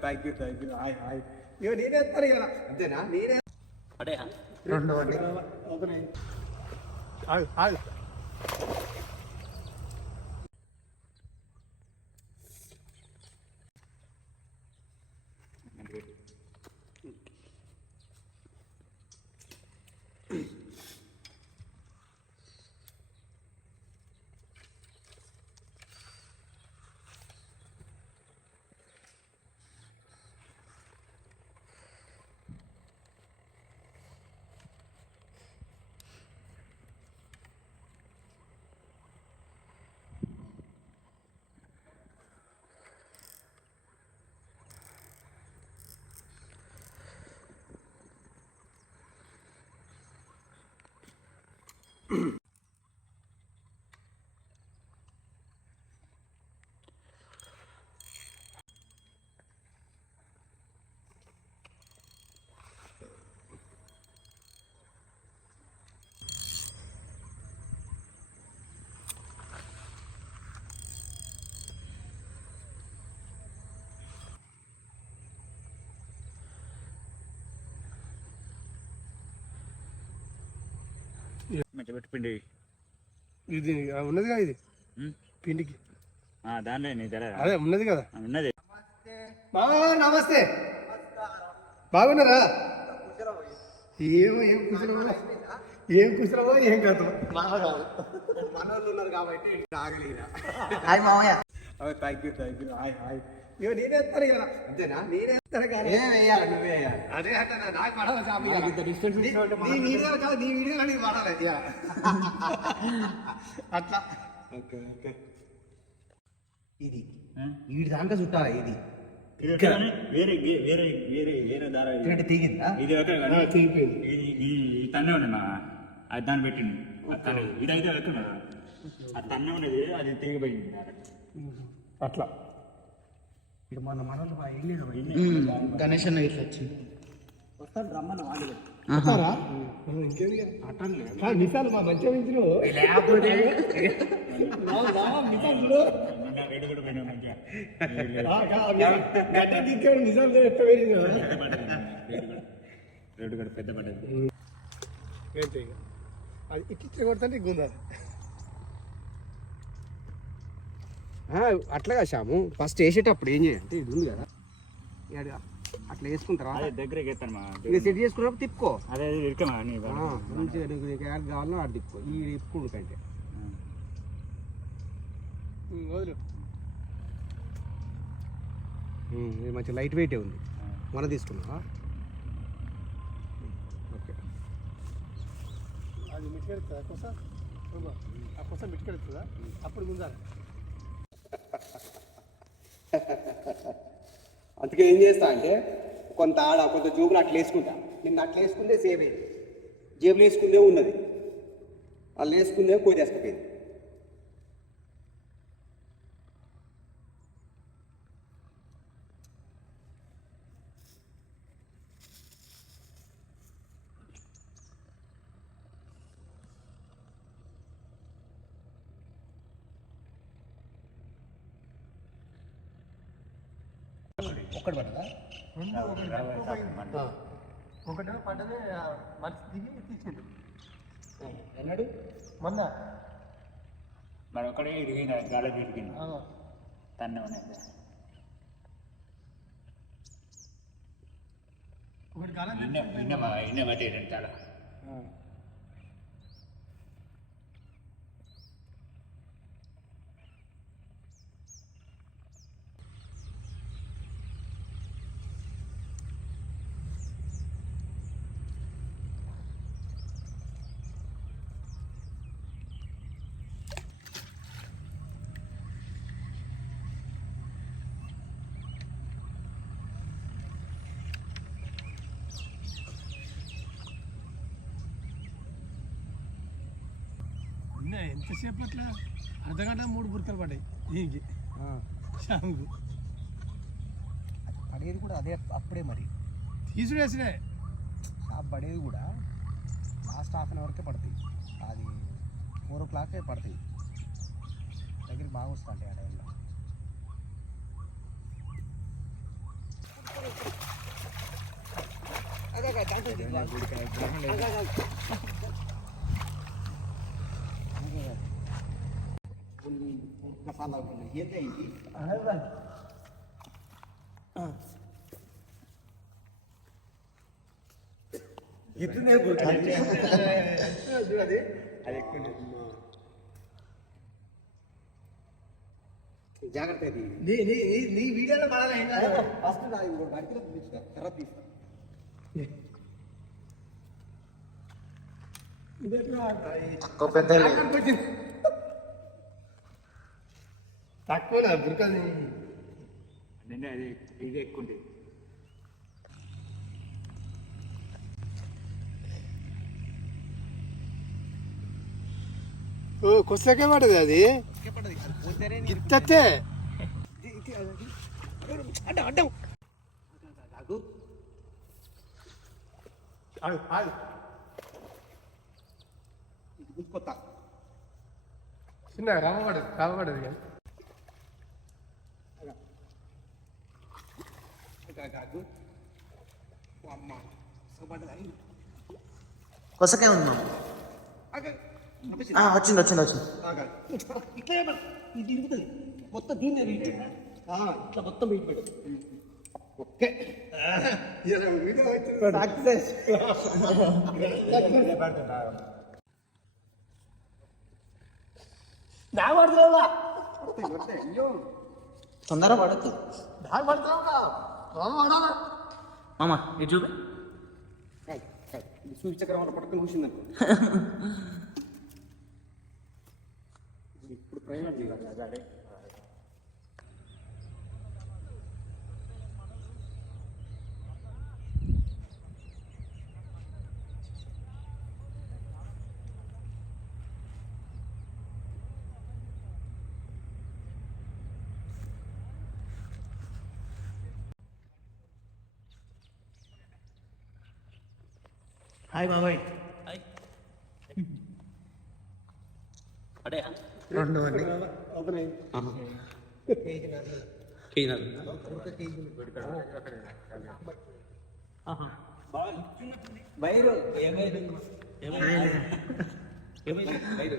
Thank you hi hi ఇక నేనేస్తారు కదా అంతేనా నేనే అడే రెండు ఓపెన్ హాయ్ మంచి పెట్టి పిండి ఇది ఉన్నదిగా ఇది పిండికి దాంట్లో అదే ఉన్నది కదా ఉన్నది. నమస్తే బాగున్నారా? ఏం కుశలమో ఏం కాదు మనోళ్ళు ఉన్నారు కాబట్టి హాయ్ మామయ్య. థ్యాంక్ యూ హాయ్ హాయ్ ఇక నేనేస్తారు కదా అంతేనా నేనేస్తారు కానీ వేయాలి నువ్వే వేయాలి అదే అంటే నాకు పడాలి డిస్టెన్స్ నీ వీడియో కాదు నీ వీడియో నీకు పడాలి అట్లా ఓకే ఓకే ఇది వీడి దాంట్లో చుట్టాలి ఇది వేరే వేరే వేరే వేరే దారా తీగిందా ఇది తీగిపోయింది ఈ తన్నే ఉండే మా అది దాన్ని పెట్టింది ఇదైతే వెళ్తున్నా అది తన్నే ఉన్నది అది తీగిపోయింది అట్లా ఇక మన మనోళ్ళు వెళ్ళలేదు గణేష్ అన్న ఇట్లా వచ్చింది వస్తాడు రమ్మన్న వాళ్ళు వస్తారా ఇంకేది మిసాలు మా మంచిగా మించిన నిజాలు ఎట్లా వేడింది కదా రోడ్డు కూడా పెద్ద పడ్డది ఏంటి అది ఇట్లా కొడుతుంటే గుందాలి అట్లాగా షాము ఫస్ట్ వేసేటప్పుడు ఏం చేయాలంటే ఇది ఉంది కదా అట్లా వేసుకున్న తర్వాత దగ్గరికి ఎత్తాను మా ఇక సెట్ చేసుకున్నప్పుడు తిప్పుకో అదే ఇరికమా మంచిగా నీకు యాడ్ కావాలో ఆడ తిప్పుకో ఈ తిప్పుకుంటు కంటే వదులు ఇది మంచి లైట్ వెయిటే ఉంది మన తీసుకున్నావా ఓకే అది మిట్కెళ్తుందా కోసం ఆ కోసం మిట్కెళ్తుందా అప్పుడు గుంజాలి అందుకే ఏం చేస్తా అంటే కొంత ఆడ కొంత జోబులు అట్లా వేసుకుంటా నిన్న అట్లా వేసుకుందే సేవ్ అయింది జేబులు వేసుకుందే ఉన్నది వాళ్ళు వేసుకుందే పోయి తీసుకుపోయింది ఒక్కటి పడ్డదా ఒకటేమో పడ్డదే మనిషి దిగి తీసింది ఎన్నాడు మొన్న మరి ఒక్కడే ఇరిగిన గాలి తిరిగింది తన్నే ఉన్నది ఒకటి కాలం ఇన్న పట్టేయండి చాలా ఎంతసేపు అట్లా అర్ధగంట 3 బుర్కలు పడ్డాయి దీనికి శ్యామ్కు పడేది కూడా అదే అప్పుడే మరి తీసుడు వేసినాయి షాప్ పడేది కూడా లాస్ట్ హాఫ్ అన్ అవర్కే పడతాయి అది 4 o'clock పడతాయి దగ్గరికి బాగా వస్తుంటాయి ఆ టైంలో చూడది అది ఎక్కువ జాగ్రత్త అది నీ వీడియోలో పడాలి ఏం కాదు ఫస్ట్ బడికి తీస్తా తర్వాత తీస్తా తక్కువ బుర్కది అంటే అది ఇది ఎక్కువ ఉంటుంది. ఓ కొసకే పడది అది ఇత్తతే అడ్డం అడ్డం కొత్త చిన్న కావపడదు కానీ అమ్మ సోపడ్డది కొసకే ఉంది వచ్చింది వచ్చింది వచ్చింది ఇట్లా ఇది తిరుగుతుంది మొత్తం దీన్ని ఇట్లా మొత్తం వెయిట్ పెట్టు ఓకే సక్సెస్ తొందరగా పడద్దు మామ ఇది చూపి సూర్యచక్రం వల్ల పట్టుకుని కూర్చుందనుకో ఇప్పుడు ప్రయాణం చేయాలి హాయ్ బాబాయ్ అడే రెండు అన్ని బైరు ఏమైంది ఏమైంది బైరు